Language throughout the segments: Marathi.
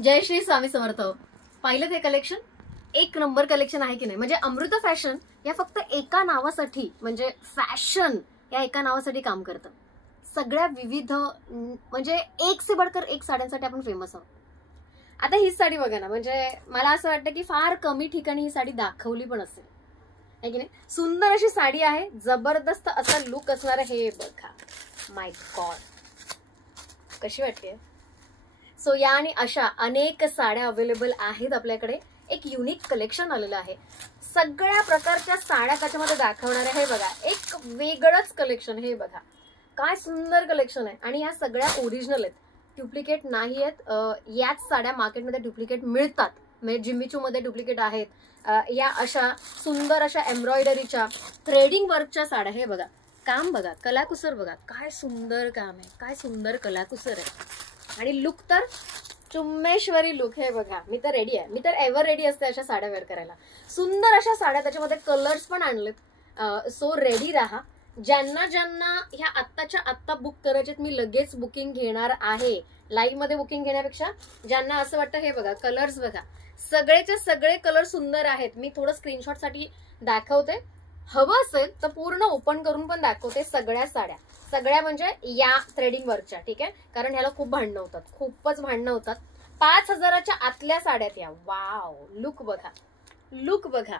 जय श्री स्वामी समर्थ. पाहिलं ते कलेक्शन एक नंबर कलेक्शन आहे की नाही. म्हणजे अमृता फॅशन या फक्त एका नावासाठी म्हणजे फॅशन या एका नावासाठी काम करतं. सगळ्या विविध म्हणजे एक से बढ़कर एक साड्यांसाठी आपण फेमस आहोत. आता ही साडी बघा ना, म्हणजे मला असं वाटतं की फार कमी ठिकाणी ही साडी दाखवली पण असेल आहे की नाही. सुंदर अशी साडी आहे, जबरदस्त असा लुक असणार आहे. हे बघा, माय गॉड कशी वाटते. सो या आणि अशा अनेक साड्या अवेलेबल आहेत आपल्याकडे. एक युनिक कलेक्शन आलेलं आहे. सगळ्या प्रकारच्या साड्या त्याच्यामध्ये दाखवणार आहे. हे बघा, एक वेगळंच कलेक्शन. हे बघा काय सुंदर कलेक्शन आहे. आणि या सगळ्या ओरिजिनल आहेत, डुप्लिकेट नाही आहेत. याच साड्या मार्केटमध्ये डुप्लिकेट मिळतात, म्हणजे जिम्मीचू मध्ये डुप्लिकेट आहेत. या अशा सुंदर अशा एम्ब्रॉयडरीच्या थ्रेडिंग वर्कच्या साड्या. हे बघा, काम बघा, कलाकुसर बघा, काय सुंदर काम आहे, काय सुंदर कलाकुसर आहे. आणि लुक तर चुम्मेश्वरी लुक. हे बघा, मी तर रेडी आहे, मी तर एव्हर रेडी असते अशा साड्या वेअर करायला. सुंदर अशा साड्या, त्याच्यामध्ये कलर्स पण आणलेत. सो रेडी राहा. ज्यांना ज्यांना ह्या आत्ताच्या आत्ता बुक करायचे, मी लगेच बुकिंग घेणार आहे. लाईव्ह मध्ये बुकिंग घेण्यापेक्षा ज्यांना असं वाटतं, हे बघा कलर्स बघा, सगळेचे सगळे कलर सुंदर आहेत. मी थोडं स्क्रीनशॉट साठी दाखवते, हवं असेल तर पूर्ण ओपन करून पण दाखवते. सगळ्या साड्या, सगळ्या म्हणजे या थ्रेडिंग वर्कच्या, ठीक आहे. कारण ह्याला खूप भांडणं होतात, खूपच भांडणं होतात. 5,000च्या आतल्या साड्यात या. वाव, लुक बघा, लुक बघा,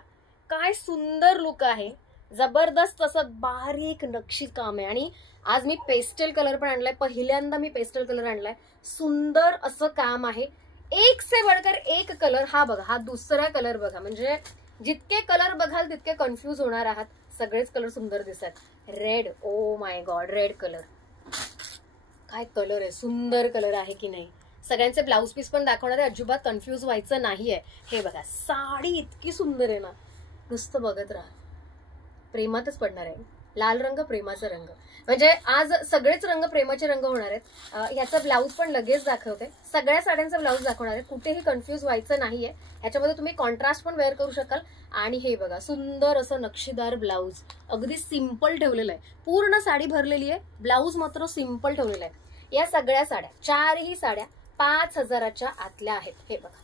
काय सुंदर लुक आहे. जबरदस्त असं बारीक नक्षी काम आहे. आणि आज मी पेस्टल कलर पण आणलाय, पहिल्यांदा मी पेस्टल कलर आणलाय. सुंदर असं काम आहे, एक से बढ़कर एक कलर. हा बघा, हा दुसरा कलर बघा. म्हणजे जितके कलर बघाल तितके कन्फ्यूज होणार आहात. सगळेच कलर सुंदर दिसतात. Red, O my God, red colour, काय कलर आहे, सुंदर कलर आहे की नाही. सगळ्यांचे ब्लाउज पीस पण दाखवणार आहे, अजिबात कन्फ्यूज व्हायचं नाहीये. हे बघा, साडी इतकी सुंदर आहे ना, नुसतं बघत राहा, प्रेमातच पडणार आहे. लाल रंग प्रेमाचा रंग, म्हणजे आज सगळेच रंग प्रेमाचे रंग होणार आहेत. ह्याचा ब्लाऊज पण लगेच दाखवते. सगळ्या साड्यांचा ब्लाऊज दाखवणार आहे, कुठेही कन्फ्यूज व्हायचं नाहीये. ह्याच्यामध्ये तुम्ही कॉन्ट्रास्ट पण वेअर करू शकाल. आणि हे बघा, सुंदर असं नक्षीदार ब्लाऊज, अगदी सिंपल ठेवलेलं आहे. पूर्ण साडी भरलेली आहे, ब्लाऊज मात्र सिंपल ठेवलेलं आहे. या सगळ्या साड्या, चारही साड्या 5,000च्या आतल्या आहेत. हे बघा,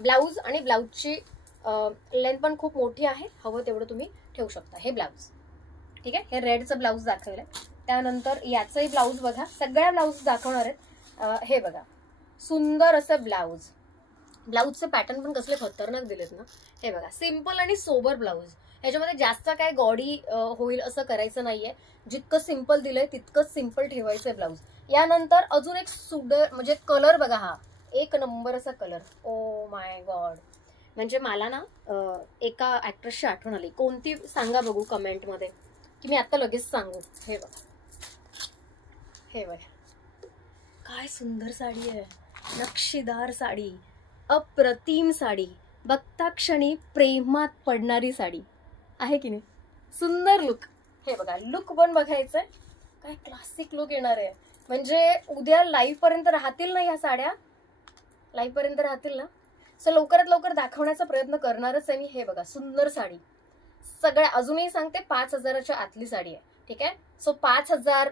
ब्लाऊज आणि ब्लाऊजची लेंथ पण खूप मोठी आहे, हवं तेवढं तुम्ही ठेवू शकता. हे ब्लाऊज, ठीक आहे. हे रेडचं ब्लाऊज दाखवलंय. त्यानंतर याचंही ब्लाऊज बघा, सगळ्या ब्लाऊज दाखवणार आहेत. हे बघा, सुंदर असं ब्लाऊज. ब्लाऊजचे पॅटर्न पण कसले खतरनाक दिलेत ना. हे बघा, सिंपल आणि सोबर ब्लाऊज. ह्याच्यामध्ये जास्त काय गॉडी होईल असं करायचं नाहीये. जितकं सिंपल दिलंय तितकंच सिंपल ठेवायचंय ब्लाऊज. यानंतर अजून एक सुंदर म्हणजे कलर बघा, हा एक नंबर असा कलर. ओ माय गॉड, म्हणजे मला ना एका ऍक्ट्रेसची आठवण आली. कोणती सांगा बघू कमेंट मध्ये, की मी आता लगेच सांगू. हे बघा, हे बघा, काय सुंदर साडी आहे, नक्षीदार साडी, अप्रतिम साडी, बघता क्षणी प्रेमात पडणारी साडी आहे की नाही. सुंदर लुक. हे बघा, लुक पण बघायचंय, काय क्लासिक लुक येणार आहे. म्हणजे उद्या लाईव्ह पर्यंत राहतील ना ह्या साड्या, लाईव्ह पर्यंत राहतील ना. सो लवकरात लवकर दाखवण्याचा प्रयत्न करणारच आहे मी. हे बघा, सुंदर साडी. सगळ्या अजूनही सांगते 5,000च्या आतली साडी आहे, ठीक आहे. सो 5,000,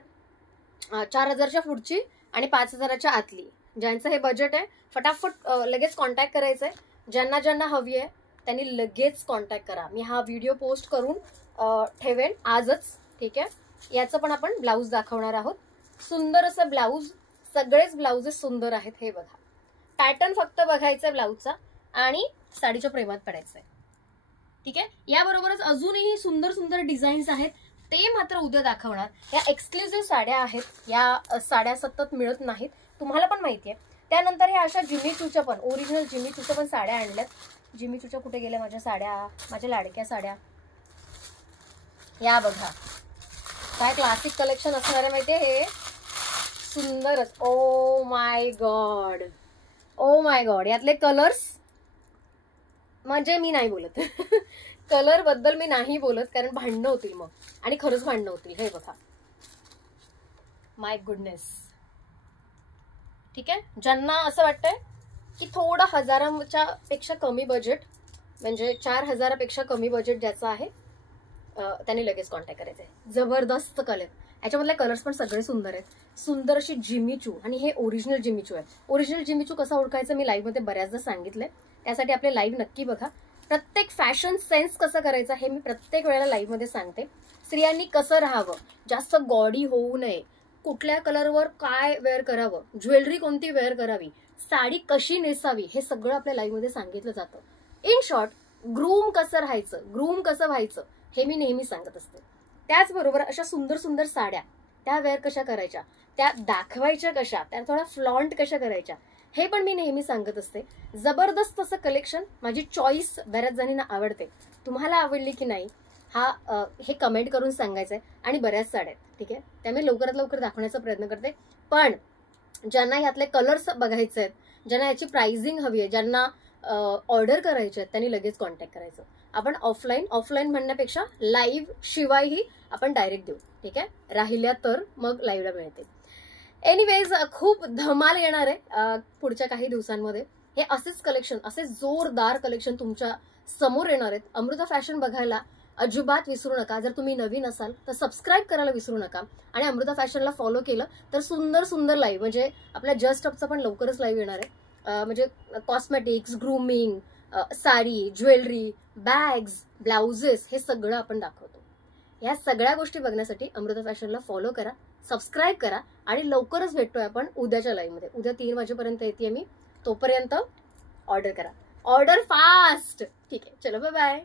4,000च्या पुढची आणि 5,000च्या आतली. ज्यांचं हे बजेट आहे फटाफट लगेच कॉन्टॅक्ट करायचंय. ज्यांना ज्यांना हवी आहे त्यांनी लगेच कॉन्टॅक्ट करा. मी हा व्हिडिओ पोस्ट करून ठेवेन आजच, ठीक आहे. याचं पण आपण ब्लाऊज दाखवणार आहोत. सुंदर असं ब्लाऊज, सगळेच ब्लाऊजेस सुंदर आहेत. हे बघा, पॅटर्न फक्त बघायचा ब्लाऊजचा आणि साडीच्या प्रेमात पडायचंय, ठीक आहे. याबरोबरच अजूनही सुंदर सुंदर डिझाईन्स आहेत, ते मात्र उद्या दाखवणार. या एक्सक्लुझिव्ह साड्या आहेत, या साड्या सतत मिळत नाहीत, तुम्हाला पण माहिती आहे. त्यानंतर ह्या अशा जिम्मीचूच्या पण, ओरिजिनल जिम्मीचूच्या पण साड्या आणल्यात. जिम्मीचूच्या कुठे गेल्या माझ्या साड्या, माझ्या लाडक्या साड्या. या बघा, काय क्लासिक कलेक्शन असणार आहे माहितीये. हे सुंदरच. Oh my God, oh my God, यातले कलर्स म्हणजे मी नाही बोलत कलर बद्दल मी नाही बोलत, कारण भांडणं होतील मग, आणि खरंच भांडणं होतील. हे बघा, माय गुडनेस, ठीक आहे. ज्यांना असं वाटतंय की थोडं 1,000च्या पेक्षा कमी बजेट, म्हणजे 4,000पेक्षा कमी बजेट ज्याचं आहे, त्यांनी लगेच कॉन्टॅक्ट करायचंय. जबरदस्त कलर, याच्यामधले कलर्स पण सगळे सुंदर आहेत. सुंदर अशी जिमीचू, आणि हे ओरिजिनल जिमीचू आहे. ओरिजिनल जिमीचू कसं ओळखायचं मी लाईव्ह मध्ये बऱ्याचदा सांगितलंय, त्यासाठी आपले लाईव्ह नक्की बघा. प्रत्येक फॅशन सेन्स कसं करायचं हे मी प्रत्येक वेळेला लाईव्ह मध्ये सांगते. स्त्रियांनी कसं राहावं, जास्त गॉडी होऊ नये, कुठल्या कलरवर काय वेअर करावं, ज्वेलरी कोणती वेअर करावी, साडी कशी नेसावी, हे सगळं आपल्या लाईव्ह मध्ये सांगितलं जातं. इन शॉर्ट, ग्रूम कसं राहायचं, ग्रूम कसं व्हायचं हे मी नेहमी सांगत असते. त्याचबरोबर अशा सुंदर सुंदर साड्या त्या वेअर कशा करायच्या, त्या दाखवायच्या कशा, त्या थोडा फ्लॉन्ट कशा करायच्या, हे पण मी नेहमी सांगत असते. जबरदस्त असं कलेक्शन, माझी चॉईस बऱ्याच जणींना आवडते. तुम्हाला आवडली की नाही हे कमेंट करून सांगायचंय. आणि बऱ्याच साड्या आहेत, ठीक आहे, त्यामुळे लवकरात लवकर दाखवण्याचा प्रयत्न करते. पण ज्यांना ह्यातले कलर्स बघायचे आहेत, ज्यांना याची प्राइसिंग हवी आहे, ज्यांना ऑर्डर करायचे आहेत, त्यांनी लगेच कॉन्टॅक्ट करायचं. आपण ऑफलाईन म्हणण्यापेक्षा लाईव्ह शिवायही आपण डायरेक्ट देऊ, ठीक आहे. राहिल्या तर मग लाईव्हला मिळते. एनिवेज, खूप धमाल येणार आहे पुढच्या काही दिवसांमध्ये. हे असेच कलेक्शन, असे जोरदार कलेक्शन तुमच्या समोर येणार आहेत. अमृता फॅशन बघायला अजिबात विसरू नका. जर तुम्ही नवीन असाल तर सबस्क्राईब करायला विसरू नका. आणि अमृता फॅशनला फॉलो केलं तर सुंदर सुंदर लाईव्ह, म्हणजे आपल्या जस्ट अपचा पण लवकरच लाईव्ह येणार आहे. म्हणजे cosmetics, grooming, sari, jewellery, bags, blouses, हे सगळं आपण दाखवतो. या सगळ्या गोष्टी बघण्यासाठी अमृता फॅशनला फॉलो करा, सबस्क्राईब करा. आणि लवकरच भेटतोय आपण उद्याच्या लाईव्ह मध्ये. उद्या 3 वाजेपर्यंत येते मी. तोपर्यंत ऑर्डर करा, ऑर्डर फास्ट. ठीक आहे, चलो, बाय बाय.